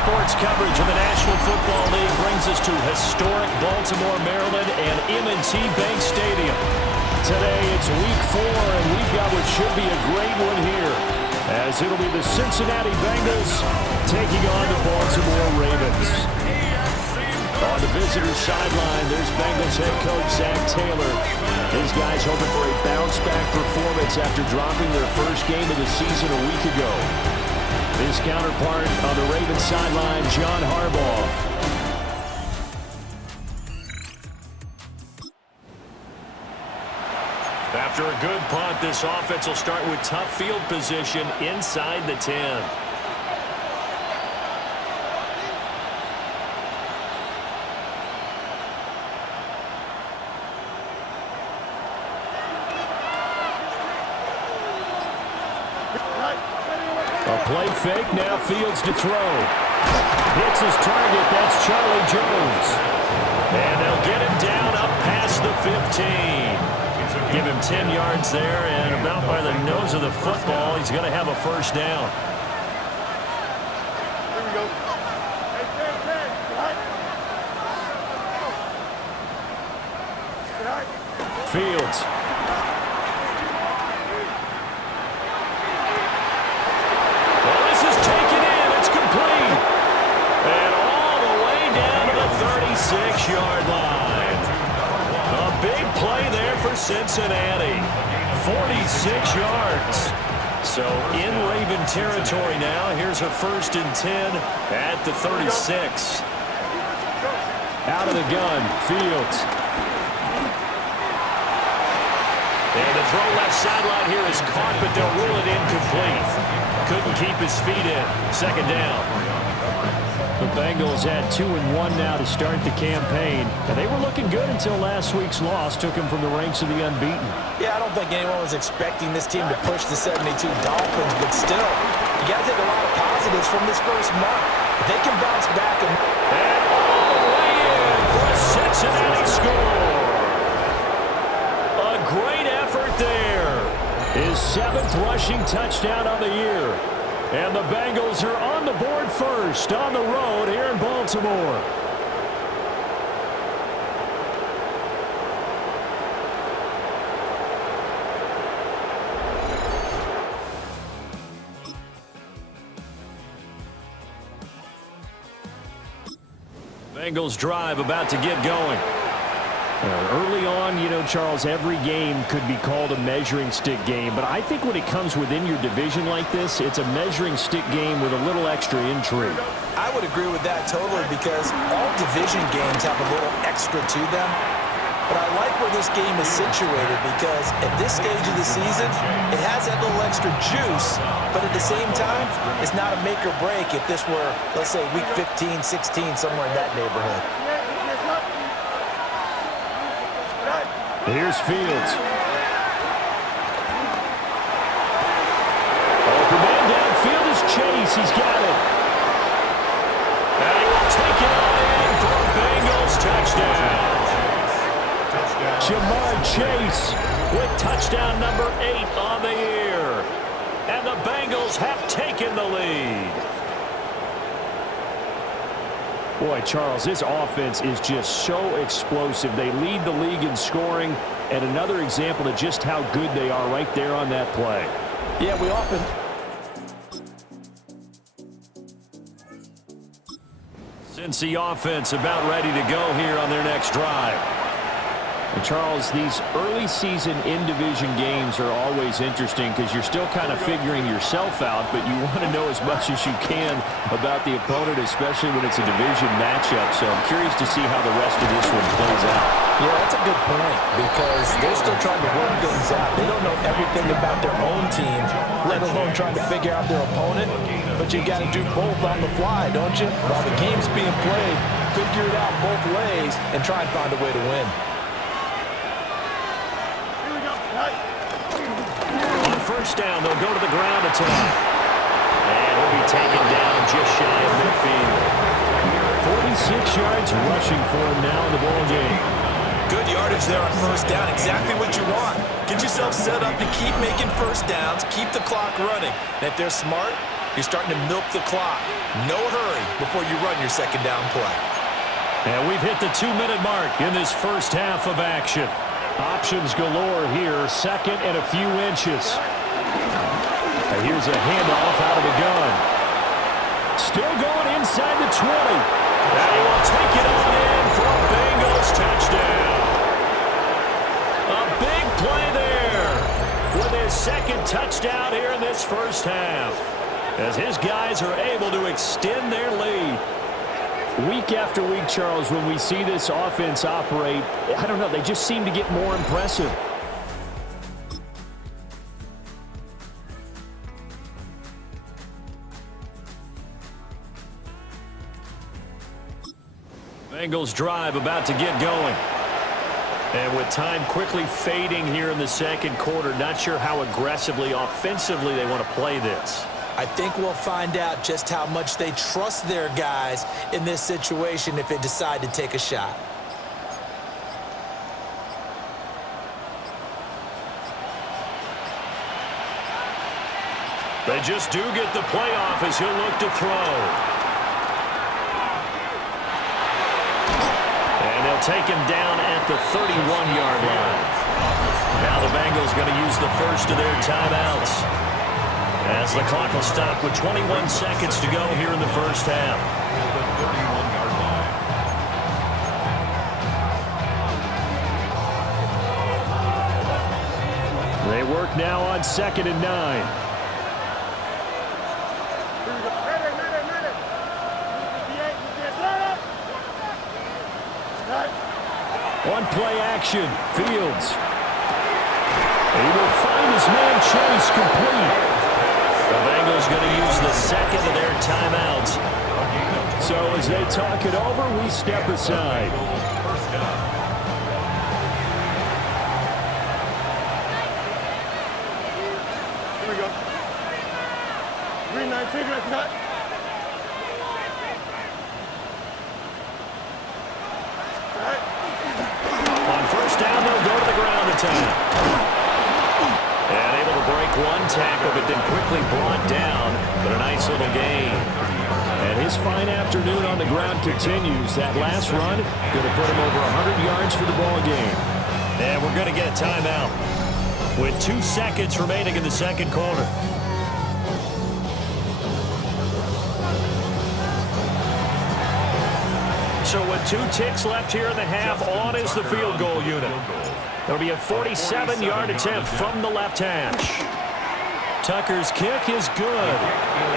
sports coverage of the National Football League brings us to historic Baltimore, Maryland, and M&T Bank Stadium. Today, it's Week 4, and we've got what should be a great one here, as it'll be the Cincinnati Bengals taking on the Baltimore Ravens. On the visitor's sideline, there's Bengals head coach Zach Taylor. His guys hoping for a bounce-back performance after dropping their first game of the season a week ago. His counterpart on the Ravens sideline, John Harbaugh. After a good punt, this offense will start with tough field position inside the 10. Play fake, now Fields to throw. Hits his target, that's Charlie Jones. And they'll get him down up past the 15. Give him 10 yards there, and about by the nose of the football, he's going to have a first down. Here we go. Fields. Yard line. A big play there for Cincinnati. 46 yards. So in Raven territory now. Here's a 1st and 10 at the 36. Out of the gun, Fields. And the throw left sideline here is caught, but they'll rule it incomplete. Couldn't keep his feet in. 2nd down. The Bengals had 2-1 now to start the campaign, and they were looking good until last week's loss took them from the ranks of the unbeaten. Yeah, I don't think anyone was expecting this team to push the 72 Dolphins, but still, you got to take a lot of positives from this first month. If they can bounce back and all the way in for a Cincinnati score. A great effort there. His 7th rushing touchdown on the year. And the Bengals are on the board first on the road here in Baltimore. Bengals drive about to get going. Early on, you know, Charles, every game could be called a measuring stick game, but I think when it comes within your division like this, it's a measuring stick game with a little extra intrigue. I would agree with that totally, because all division games have a little extra to them. But I like where this game is situated, because at this stage of the season, it has that little extra juice, but at the same time, it's not a make or break if this were, let's say, week 15, 16, somewhere in that neighborhood. Here's Fields. Open man downfield is Chase. He's got it. And he will take it all in for a Bengals touchdown. Jamar Chase with touchdown number 8 on the year. And the Bengals have taken the lead. Boy, Charles, this offense is just so explosive. They lead the league in scoring, and another example of just how good they are right there on that play. Yeah, we often... Cincy offense about ready to go here on their next drive. And Charles, these early season in-division games are always interesting because you're still kind of figuring yourself out, but you want to know as much as you can about the opponent, especially when it's a division matchup. So I'm curious to see how the rest of this one plays out. Yeah, that's a good point, because they're still trying to work things out. They don't know everything about their own team, let alone trying to figure out their opponent. But you got to do both on the fly, don't you? While the game's being played, figure it out both ways and try and find a way to win. On 1st down, they'll go to the ground attack. And he'll be taken down just shy of midfield. 46 yards rushing for him now in the ball game. Good yardage there on 1st down. Exactly what you want. Get yourself set up to keep making 1st downs, keep the clock running. And if they're smart, You're starting to milk the clock. No hurry before you run your second down play. And we've hit the 2-minute mark in this first half of action. Options galore here, second and a few inches. And here's a handoff out of the gun. Still going inside the 20. And he will take it on in for a Bengals touchdown. A big play there with his second touchdown here in this first half, as his guys are able to extend their lead. Week after week, Charles, when we see this offense operate, I don't know, they just seem to get more impressive. Bengals drive about to get going. And with time quickly fading here in the second quarter, not sure how aggressively, offensively they want to play this. I think we'll find out just how much they trust their guys in this situation if they decide to take a shot. They just do get the playoff as he'll look to throw. And they'll take him down at the 31-yard line. Now the Bengals going to use the first of their timeouts, as the clock will stop with 21 seconds to go here in the first half. They work now on 2nd and 9. One play action, Fields. He will find his man Chase complete. The Bengals going to use the second of their timeouts. So as they talk it over, we step aside. Here we go. Green 9, take it, cut. On first down, they'll go to the ground attack. And able to break one tackle, but then quickly brought down. But a nice little gain. And his fine afternoon on the ground continues. That last run going to put him over 100 yards for the ball game. And we're going to get a timeout with 2 seconds remaining in the second quarter. So with 2 ticks left here in the half, on is the field goal unit. It'll be a 47-yard attempt from the left hash. Tucker's kick is good,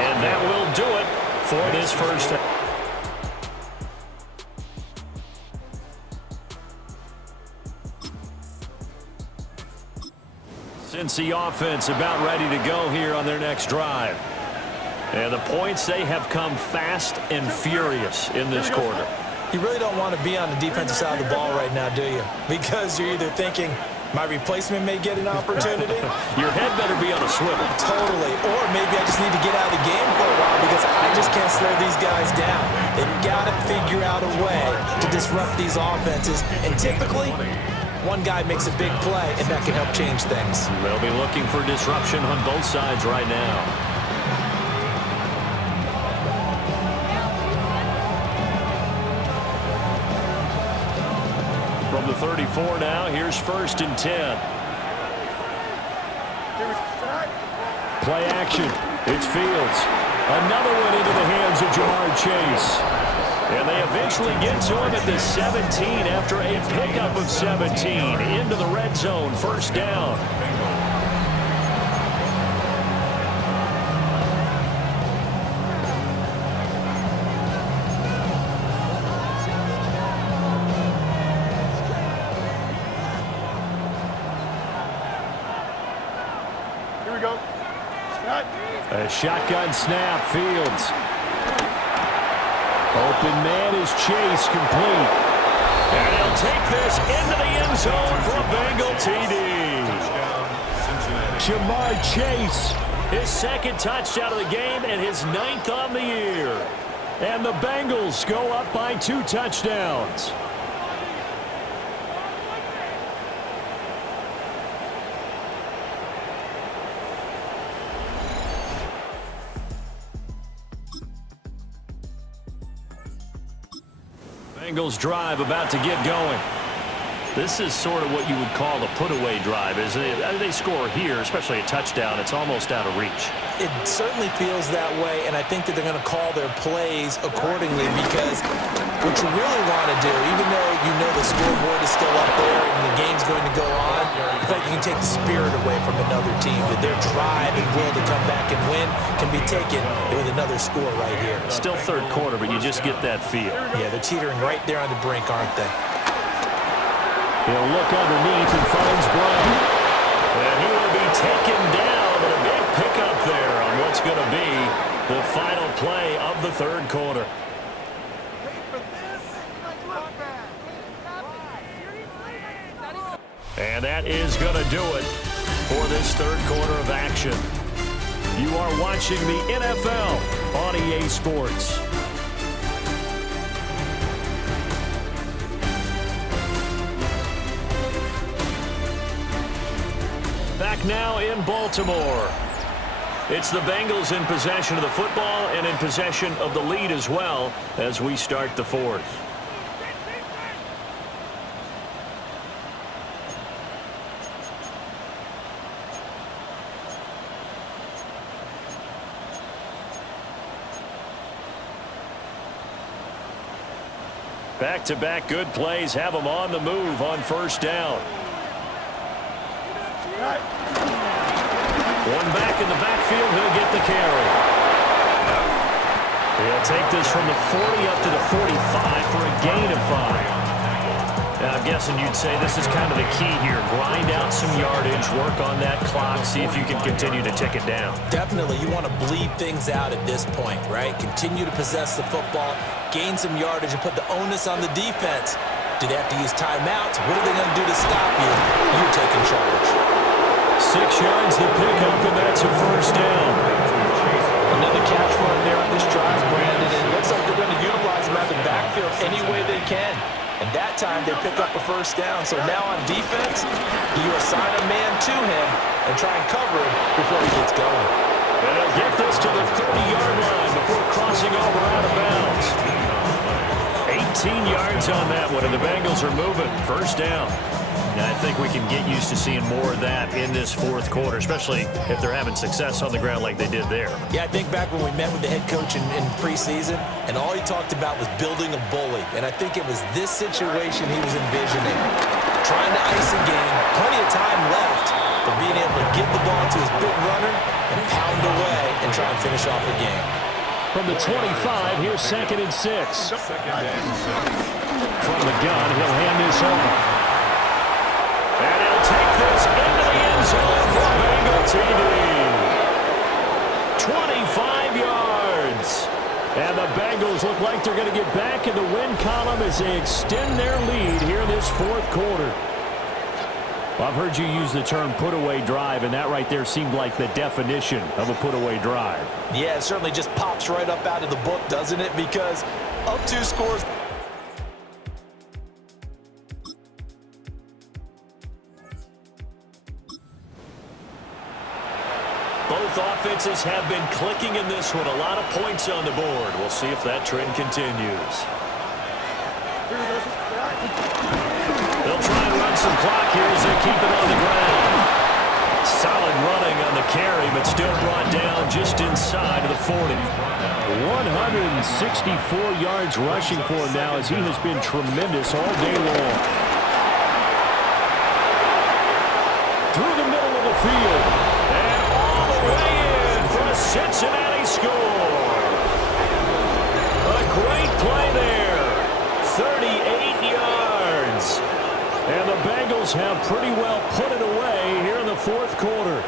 and that will do it for this first half. Cincy offense about ready to go here on their next drive. And the points, they have come fast and furious in this quarter. You really don't want to be on the defensive side of the ball right now, do you? Because you're either thinking, my replacement may get an opportunity. Your head better be on a swivel. Totally. Or maybe I just need to get out of the game for a while because I just can't slow these guys down. They've got to figure out a way to disrupt these offenses. And typically, one guy makes a big play, and that can help change things. They'll be looking for disruption on both sides right now. From the 34 now, here's 1st and 10. Play action. It's Fields. Another one into the hands of Jamar Chase. And they eventually get to him at the 17 after a pickup of 17. Into the red zone, 1st down. A shotgun snap, Fields. Open man is Chase, complete. And he'll take this into the end zone for a Bengal TD. Jamar Chase, his 2nd touchdown of the game and his 9th on the year. And the Bengals go up by 2 touchdowns. Bengals drive about to get going. This is sort of what you would call a put-away drive, isn't it? They score here, especially a touchdown. It's almost out of reach. It certainly feels that way, and I think that they're going to call their plays accordingly because what you really want to do, even though you know the scoreboard is still up there and the game's going to go on, I feel like you can take the spirit away from another team, that their drive and will to come back and win can be taken with another score right here. Still third quarter, but you just get that feel. Yeah, they're teetering right there on the brink, aren't they? He'll look underneath and finds Brown. And he will be taken down, and a big pickup there on what's going to be the final play of the third quarter. And that is going to do it for this third quarter of action. You are watching the NFL on EA Sports. Back now in Baltimore. It's the Bengals in possession of the football and in possession of the lead as well as we start the fourth. Back-to-back good plays have them on the move on first down. One back in the backfield, he'll get the carry. He'll take this from the 40 up to the 45 for a gain of 5. Now, I'm guessing you'd say this is kind of the key here. Grind out some yardage, work on that clock, see if you can continue to tick it down. Definitely. You want to bleed things out at this point, right? Continue to possess the football, gain some yardage, and put the onus on the defense. Do they have to use timeouts? What are they going to do to stop you? You're taking charge. 6 yards the pickup, and that's a first down. Another catch run there on this drive, Brandon. And it looks like they're going to utilize him out the backfield any way they can. And that time they pick up a first down. So now on defense, you assign a man to him and try and cover him before he gets going. And they'll get this to the 30-yard line before crossing over out of bounds. 18 yards on that one, and the Bengals are moving. First down. Now, I think we can get used to seeing more of that in this fourth quarter, especially if they're having success on the ground like they did there. Yeah, I think back when we met with the head coach in preseason, and all he talked about was building a bully. And I think it was this situation he was envisioning. Trying to ice a game, plenty of time left, but being able to give the ball to his big runner and pound away and try and finish off a game. From the 25, here's 2nd and 6. From the gun, he'll hand this off. And he'll take this into the end zone for Bengal TD. 25 yards. And the Bengals look like they're going to get back in the win column as they extend their lead here in this fourth quarter. Well, I've heard you use the term put-away drive, and that right there seemed like the definition of a put-away drive. Yeah, it certainly just pops right up out of the book, doesn't it? Because up 2 scores. Both offenses have been clicking in this one. A lot of points on the board. We'll see if that trend continues. They'll try and run some clock here as they keep it on the ground. Solid running on the carry, but still brought down just inside of the 40. 164 yards rushing for him now as he has been tremendous all day long. Through the middle of the field. And all the way in for a Cincinnati score. A great play there. 38 yards. And the Bengals have pretty well put it away here in the fourth quarter.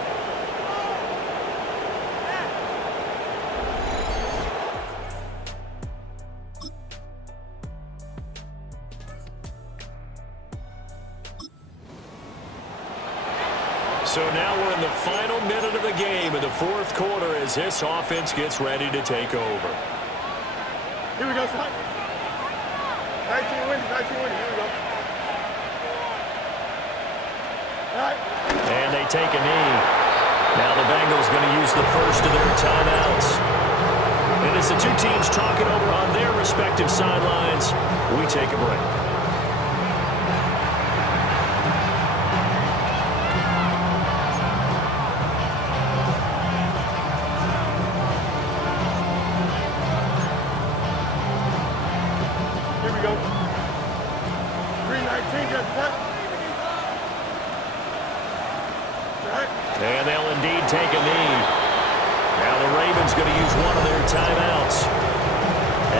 So now we're in the final minute of the game in the fourth quarter as this offense gets ready to take over. Here we go, son. 19 winning, 19 winning. Here we go. And they take a knee. Now the Bengals going to use the first of their timeouts. And as As the two teams talk it over on their respective sidelines, we take a break. Here we go. 3:19, just cut. Right. And they'll indeed take a knee. Now the Ravens going to use one of their timeouts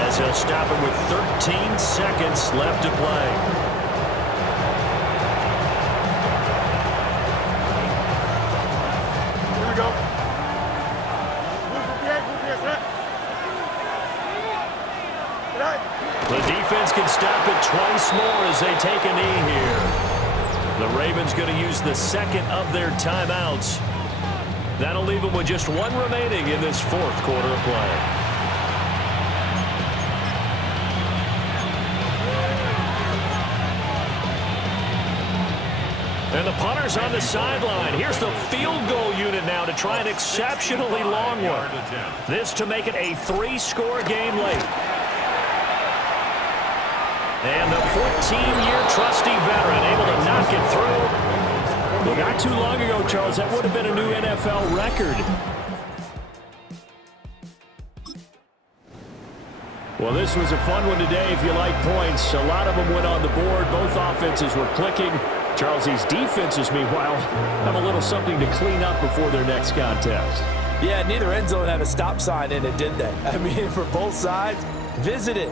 as they'll stop it with 13 seconds left to play. Here we go. The defense can stop it twice more as they take a knee here. The Ravens going to use the second of their timeouts. That'll leave them with just one remaining in this fourth quarter of play. And the punter's on the sideline. Here's the field goal unit now to try an exceptionally long one. This to make it a 3-score game late. And the 14-year trusty veteran able to knock it through. Well, not too long ago, Charles, that would have been a new NFL record. Well, this was a fun one today if you like points. A lot of them went on the board. Both offenses were clicking. Charles, these defenses, meanwhile, have a little something to clean up before their next contest. Yeah, neither end zone had a stop sign in it, did they? I mean, for both sides, visit it.